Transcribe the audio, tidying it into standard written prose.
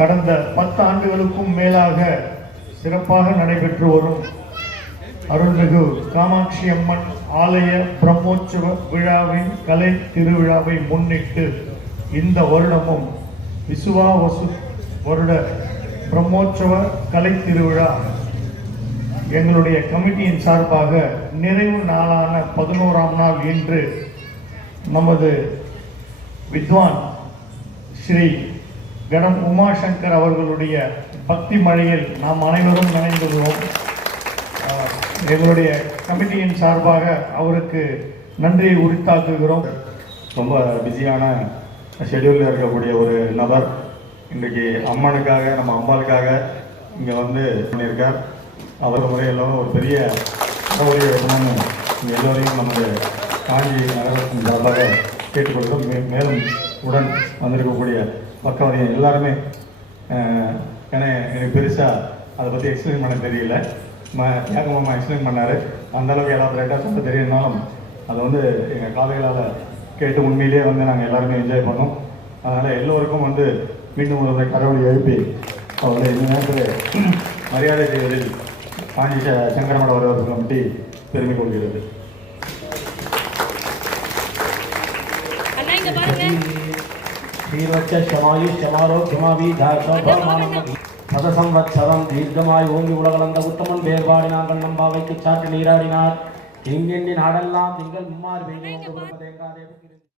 கடந்த 10 ஆண்டுகளுக்கும் மேலாக சிறப்பாக நடைபெற்று வரும் அருள்மிகு காமாட்சி அம்மன் ஆலய பிரம்மோற்சவ விழாவின் கலை திருவிழாவை முன்னிட்டு இந்த வருடமும் விசுவாவசு வருட பிரம்மோற்சவ கலை திருவிழா எங்களுடைய கமிட்டியின் சார்பாக நிறைவு நாளான 11ஆம் நாள் இன்று நமது வித்வான் ஸ்ரீ கணம் உமாசங்கர் அவர்களுடைய பக்தி மழையில் நாம் அனைவரும் நனைந்துள்ளோம். எங்களுடைய கமிட்டியின் சார்பாக அவருக்கு நன்றியை உரித்தாக்குகிறோம். ரொம்ப பிஸியான ஷெடியூலில் இருக்கக்கூடிய ஒரு நபர் இன்றைக்கு அம்மனுக்காக நம்ம அம்பாளுக்காக இங்கே வந்து பண்ணியிருக்கார். அவர் முறையெல்லாம் ஒரு பெரிய கடவுளை வைக்கணும்னு இங்கே எல்லோரையும் நமது காஞ்சி நகரத்தின் சார்பாக கேட்டுக்கொள்கிறோம். மேலும் உடன் வந்திருக்கக்கூடிய பக்கவாதிகள் எல்லாருமே ஏன்னா எனக்கு பெருசாக அதை பற்றி எக்ஸ்பிளைன் பண்ண தெரியல. தியாகமாமா எக்ஸ்பிளைன் பண்ணார். அந்தளவுக்கு எலாபரேட்டாக சொல்ல தெரியலனாலும் அதை வந்து எங்கள் காலைகளால் கேட்டு உண்மையிலேயே வந்து நாங்கள் எல்லாருமே என்ஜாய் பண்ணோம். அதனால் எல்லோருக்கும் வந்து மீண்டும் ஒரு கடவுளை எழுப்பி அவர்களை இந்த நேரத்தில் மரியாதை செய்வதில் காஞ்சி சங்கரமட வரவேற்பு கமிட்டி பெருமை கொள்கிறது. ஸ்ரீவச்ச ஷமாயு ஷமாரோக்கியமாவி தாசோபமானமதி சதசம்வத்சரம் தீர்க்கமாய் ஓங்கி உலகளந்த உத்தமன் வேறுபாடினார் கண்ணம் பாவைக்கு சாட்டு நீராடினார் எங்கெண்ணி நாடெல்லாம் திங்கள் மும்மாறு பெய்து